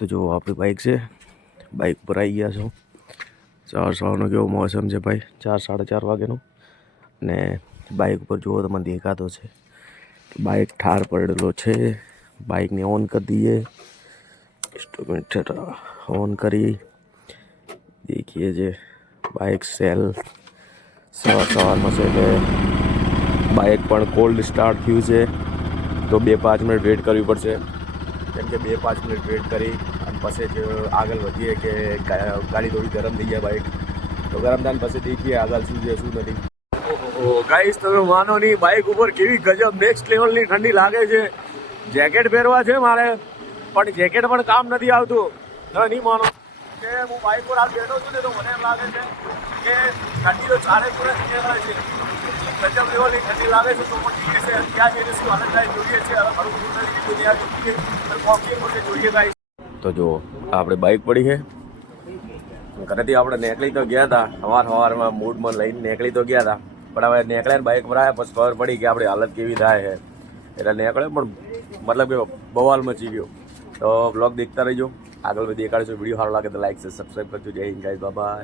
તો જો આપણી બાઇક છે, બાઇક પર આવી ગયા છો। 4:15નો કેવો મોસમ છે ભાઈ, 4-4:30 વાગ્યાનું। ને બાઇક ઉપર જુઓ તમને દેખાતો છે, બાઇક ઠાર પડેલો છે। બાઇકને ઓન કરી દઈએ, इंस्ट्रूमेंट ऑन करी। देखिए जे बाइक सेल સવારમાં છે એટલે બાઇક પણ કોલ્ડ સ્ટાર્ટ થયું છે, તો 2-5 મિનિટ વેઇટ કરવી પડશે। કેમ કે 2-5 મિનિટ વેઇટ કરી અને પછી જ આગળ વધીએ કે ગાડી થોડી ગરમ થઈ જાય બાઇક, તો ગરમ થાય પછી દેખીએ આગળ શું છે શું નથી। ઓહો ગાઈસ, તમે માનો નહીં, બાઇક ઉપર કેવી ગજબ નેક્સ્ટ લેવલની ઠંડી લાગે છે। જેકેટ પહેરવા છે મારે, પણ જેકેટ પણ કામ નથી આવતું। તમે નહીં માનો કે હું બાઇક પર હાલ બેઠો છું ને, તો મને એમ લાગે છે કે ઠંડી તો ચારે પૂરે નીકળે છે, ગજબ લેવલની ઠંડી લાગે છે। તો પણ ઠીક છે, ક્યાં જઈને શું હાલત થાય જોઈએ છે। હવે ઘણું બધું નથી કીધું, ત્યાં જોઈએ પહોંચીએ પછી જોઈએ ગાઈસ। તો જો આપણે બાઇક પડી છે, ઘરેથી આપણે નીકળી તો ગયા હતા, સવારમાં મૂડમાં લઈને નીકળી તો ગયા હતા, પણ હવે નીકળ્યા બાઇક પર આવ્યા પછી ખબર પડી કે આપણી હાલત કેવી થાય છે। એટલે નીકળ્યો પણ મતલબ કે બવાલ મચી ગયો। તો બ્લોગ દેખતા રહીજો, આગળ બી દેખાડીશું। વિડીયો સારો લાગે તો લાઈક છે, સબસ્ક્રાઈબ કરજો। જય હિન્દ ગાઈસ, બાય બાય।